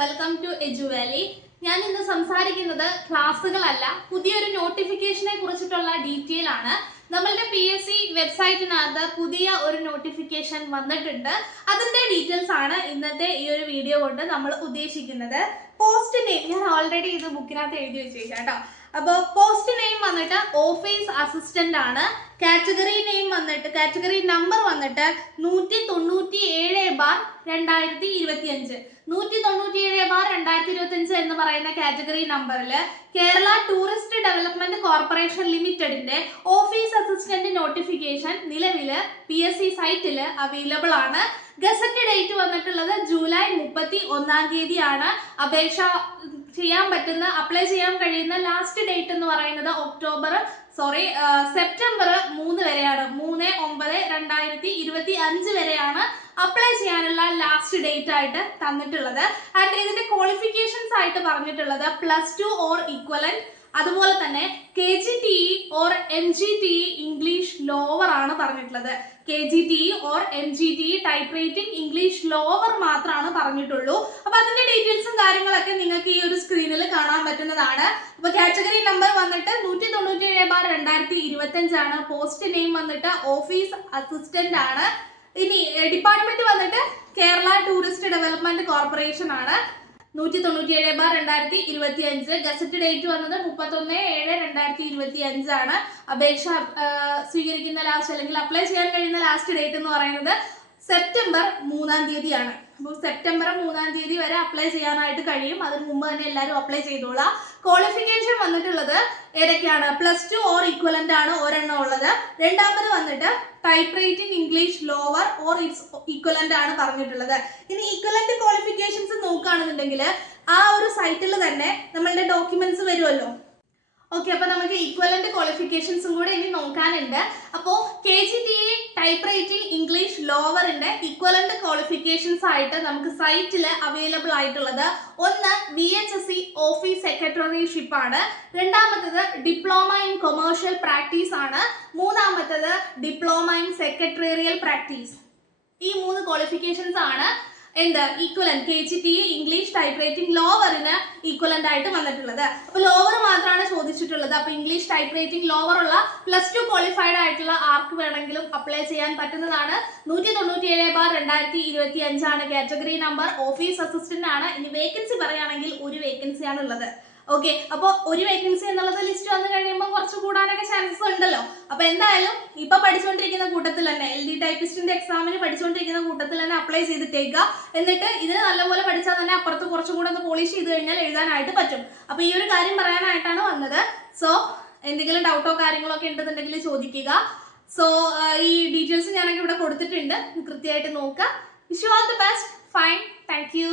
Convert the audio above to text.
Welcome to എജു Valley ഞാൻ ഇന്ന് സംസാരിക്കുന്നത് ക്ലാസ്സുകളല്ല പുതിയൊരു നോട്ടിഫിക്കേഷനെ കുറിച്ചിട്ടുള്ള ഡീറ്റെയിൽ ആണ്. നമ്മളുടെ പി എസ് സി വെബ്സൈറ്റിനകത്ത് പുതിയ ഒരു നോട്ടിഫിക്കേഷൻ വന്നിട്ടുണ്ട്. അതിന്റെ ഡീറ്റെയിൽസ് ആണ് ഇന്നത്തെ ഈ ഒരു വീഡിയോ കൊണ്ട് നമ്മൾ ഉദ്ദേശിക്കുന്നത്. പോസ്റ്റ് നെയിം ഞാൻ ഓൾറെഡി ഇത് ബുക്കിനകത്ത് എഴുതി വെച്ചേക്കാം കേട്ടോ. അപ്പോൾ പോസ്റ്റ് നെയിം വന്നിട്ട് ഓഫീസ് അസിസ്റ്റന്റ് ആണ്. കാറ്റഗറി നെയിം വന്നിട്ട് കാറ്റഗറി നമ്പർ വന്നിട്ട് നൂറ്റി തൊണ്ണൂറ്റി ഏഴ് ബാർ രണ്ടായിരത്തി ഇരുപത്തി അഞ്ച് നൂറ്റി തൊണ്ണൂറ്റി ഏഴ് ബാർ രണ്ടായിരത്തി ഇരുപത്തി അഞ്ച് എന്ന് പറയുന്ന കാറ്റഗറി നമ്പറിൽ കേരള ടൂറിസ്റ്റ് ഡെവലപ്മെന്റ് കോർപ്പറേഷൻ ലിമിറ്റഡിന്റെ ഓഫീസ് അസിസ്റ്റന്റ് നോട്ടിഫിക്കേഷൻ നിലവിൽ പി എസ് സി സൈറ്റിൽ അവൈലബിൾ ആണ്. ഗസറ്റ് ഡേറ്റ് വന്നിട്ടുള്ളത് ജൂലൈ മുപ്പത്തി ഒന്നാം തീയതിയാണ്. അപേക്ഷ ചെയ്യാൻ പറ്റുന്ന അപ്ലൈ ചെയ്യാൻ കഴിയുന്ന ലാസ്റ്റ് ഡേറ്റ് എന്ന് പറയുന്നത് ഒക്ടോബർ സോറി സെപ്റ്റംബർ മൂന്ന് വരെയാണ്. മൂന്ന് ഒമ്പത് രണ്ടായിരത്തി ഇരുപത്തി അഞ്ച് വരെയാണ് അപ്ലൈ ചെയ്യാനുള്ള ലാസ്റ്റ് ഡേറ്റ് ആയിട്ട് തന്നിട്ടുള്ളത്. ആൻഡ് ഇതിന്റെ ക്വാളിഫിക്കേഷൻസ് ആയിട്ട് പറഞ്ഞിട്ടുള്ളത് പ്ലസ് ടു ഓർ ഈക്വലന്റ് അതുപോലെ തന്നെ K G T or M G T English lower ആണ് പറഞ്ഞിട്ടുള്ളത്. K G T or M G T type writing English lower മാത്രമാണ് പറഞ്ഞിട്ടുള്ളൂ. അപ്പൊ അതിന്റെ ഡീറ്റെയിൽസും കാര്യങ്ങളൊക്കെ നിങ്ങൾക്ക് ഈ ഒരു സ്ക്രീനിൽ കാണാൻ പറ്റുന്നതാണ്. അപ്പൊ കാറ്റഗറി നമ്പർ വന്നിട്ട് നൂറ്റി തൊണ്ണൂറ്റി ഏഴ് ബാർ രണ്ടായിരത്തി ഇരുപത്തി അഞ്ചാണ് പോസ്റ്റ് നെയിം വന്നിട്ട് ഓഫീസ് അസിസ്റ്റന്റ് ആണ്. ഇനി ഡിപ്പാർട്ട്മെന്റ് വന്നിട്ട് കേരള ടൂറിസ്റ്റ് ഡെവലപ്മെന്റ് കോർപ്പറേഷൻ ആണ്. നൂറ്റി തൊണ്ണൂറ്റി ഏഴ് ബാർ രണ്ടായിരത്തി ഇരുപത്തി അഞ്ച് ഗസറ്റ് ഡേറ്റ് വന്നത് മുപ്പത്തൊന്ന് ഏഴ് രണ്ടായിരത്തി ഇരുപത്തി അഞ്ചാണ് അപേക്ഷ സ്വീകരിക്കുന്ന ലാസ്റ്റ് അല്ലെങ്കിൽ അപ്ലൈ ചെയ്യാൻ കഴിയുന്ന ലാസ്റ്റ് ഡേറ്റ് എന്ന് പറയുന്നത് സെപ്റ്റംബർ മൂന്നാം തീയതിയാണ്. അപ്പോൾ സെപ്റ്റംബർ മൂന്നാം തീയതി വരെ അപ്ലൈ ചെയ്യാനായിട്ട് കഴിയും. അതിന് മുമ്പ് തന്നെ എല്ലാവരും അപ്ലൈ ചെയ്തോളാം. ക്വാളിഫിക്കേഷൻ വന്നിട്ടുള്ളത് ഏതൊക്കെയാണ്? പ്ലസ് ടു ഓർ ഈക്വലന്റ് ആണ് ഒരെണ്ണം ഉള്ളത്. രണ്ടാമത് വന്നിട്ട് type writing English lower or its equivalent ആണ് പറഞ്ഞിട്ടുള്ളത്. ഇനി ഈക്വലന്റ് ക്വാളിഫിക്കേഷൻസ് നോക്കുകയാണെന്നുണ്ടെങ്കിൽ ആ ഒരു സൈറ്റിൽ തന്നെ നമ്മളുടെ ഡോക്യുമെന്റ്സ് വരുമല്ലോ. ഓക്കെ അപ്പൊ നമുക്ക് ഈക്വലന്റ് ക്വാളിഫിക്കേഷൻസും കൂടെ ഇനി നോക്കാനുണ്ട്. അപ്പോൾ K G T A type writing English ലോവറിന്റെ equivalent qualifications ആയിട്ട് നമുക്ക് സൈറ്റിൽ അവൈലബിൾ ആയിട്ടുള്ളത് ഒന്ന് V H S C office secretaryship ആണ്. രണ്ടാമത്തത് ഡിപ്ലോമ ഇൻ കൊമേഴ്ഷ്യൽ പ്രാക്ടീസ് ആണ്. മൂന്നാമത്തത് ഡിപ്ലോമ ഇൻ സെക്രട്ടേറിയൽ പ്രാക്ടീസ് ഈ മൂന്ന് ക്വാളിഫിക്കേഷൻസ് ആണ്. എന്ത്? Equivalent K G T English type writing ലോവറിന് equivalent ആയിട്ട് വന്നിട്ടുള്ളത്. അപ്പൊ ലോവർ മാത്രമാണ് ചോദിച്ചിട്ടുള്ളത്. അപ്പൊ ഇംഗ്ലീഷ് ടൈപ്പ് റൈറ്റിംഗ് ലോവർ ഉള്ള പ്ലസ് ടു ക്വാളിഫൈഡ് ആയിട്ടുള്ള ആർക്ക് വേണമെങ്കിലും അപ്ലൈ ചെയ്യാൻ പറ്റുന്നതാണ്. നൂറ്റി തൊണ്ണൂറ്റി ഏഴ് ബാർ രണ്ടായിരത്തി ഇരുപത്തി അഞ്ചാണ് കാറ്റഗറി നമ്പർ ഓഫീസ് അസിസ്റ്റന്റ് ആണ്. ഇനി വേക്കൻസി പറയുകയാണെങ്കിൽ ഒരു വേക്കൻസി ആണ് ഉള്ളത് ഓക്കെ അപ്പോൾ ഒരു വേക്കൻസി എന്നുള്ളത് ലിസ്റ്റ് വന്നു കഴിയുമ്പോൾ കുറച്ച് കൂടാനൊക്കെ ചാൻസസ് ഉണ്ടല്ലോ. അപ്പൊ എന്തായാലും ഇപ്പൊ പഠിച്ചുകൊണ്ടിരിക്കുന്ന കൂട്ടത്തിൽ തന്നെ എൽ ഡി ടൈപ്പിസ്റ്റിന്റെ എക്സാമിന് പഠിച്ചുകൊണ്ടിരിക്കുന്ന കൂട്ടത്തിൽ തന്നെ അപ്ലൈ ചെയ്തിട്ടേക്കുക എന്നിട്ട് ഇതിന് നല്ലപോലെ പഠിച്ചാൽ തന്നെ അപ്പുറത്ത് കുറച്ചും കൂടെ ഒന്ന് പോളിഷ് ചെയ്ത് കഴിഞ്ഞാൽ എഴുതാനായിട്ട് പറ്റും. അപ്പൊ ഈ ഒരു കാര്യം പറയാനായിട്ടാണ് വന്നത്. സോ എന്തെങ്കിലും ഡൗട്ടോ കാര്യങ്ങളോ ഒക്കെ ഉണ്ടെന്നുണ്ടെങ്കിൽ ചോദിക്കുക. സോ ഈ ഡീറ്റെയിൽസ് ഞാനൊക്കെ ഇവിടെ കൊടുത്തിട്ടുണ്ട്. കൃത്യമായിട്ട് നോക്കുക. Wish you all the best fine thank you